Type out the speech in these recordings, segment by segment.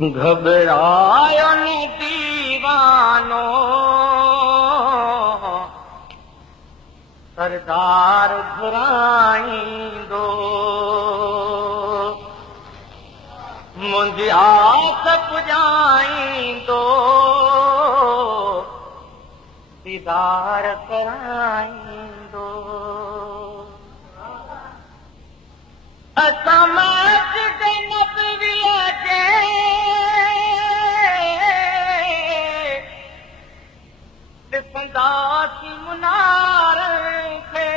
घबरायो न दीवानो, सरदार घुराईंदो। मुंहिंजी आस पुॼाईंदो, दीदार कराईंदो। असां मस्जिद नबवीअ जे ॾिसंदासीं मुनार खे,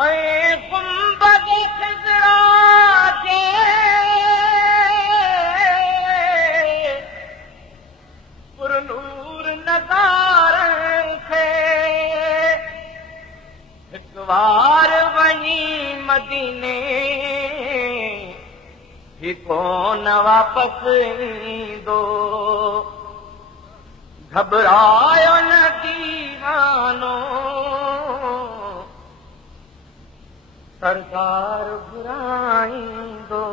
ऐं गुंबद ख़िज़रा जे पुरनूर नज़ारनि खे। हिकु बार वञी मदीने ही कोन वापसि ईंदो। घबरायो न दीवानो, सरदार घुराईंदो।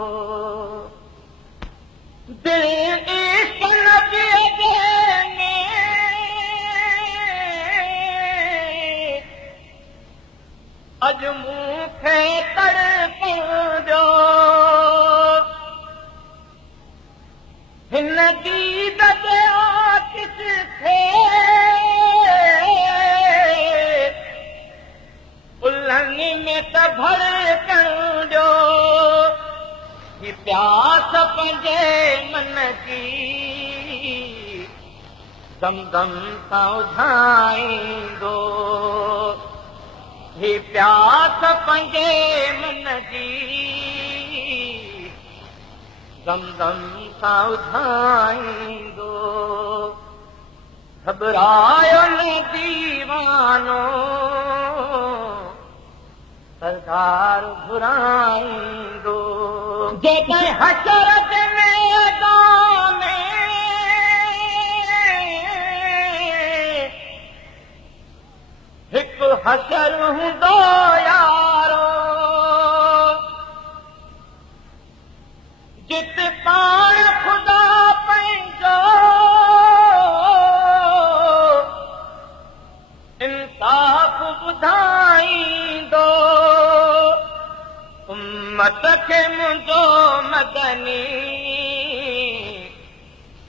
दिल इश्क़ नबीअ जे में अॼु मूंखे तड़पंदो। हिन दीद जे आतिश खे उल्हनि में त भड़कंदो। ही प्यास पंहिंजे मन जी दमदम सां उझाईंदो। ही प्यास पंहिंजे मन जी दमदम सां उझाईंदो। घबरायो न दीवानो, सरदार घुराईंदो। जेकॾहिं हशर जे मैदान में हिकु हशर हूंदो यारो, जिते पाण ख़ुदा पंहिंजो इंसाफ़ ॿुधाईंदो। उम्मत खे मुंहिंजो मदनी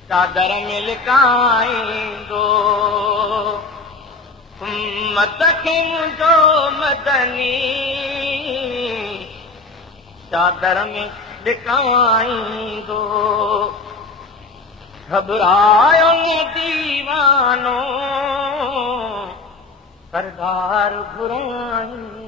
चादर में लिकाईंदो। उम्मत खे मुंहिंजो मदनी चादर में लिकाईंदो। घबरायो न दीवानो, सरदार घुराईंदो।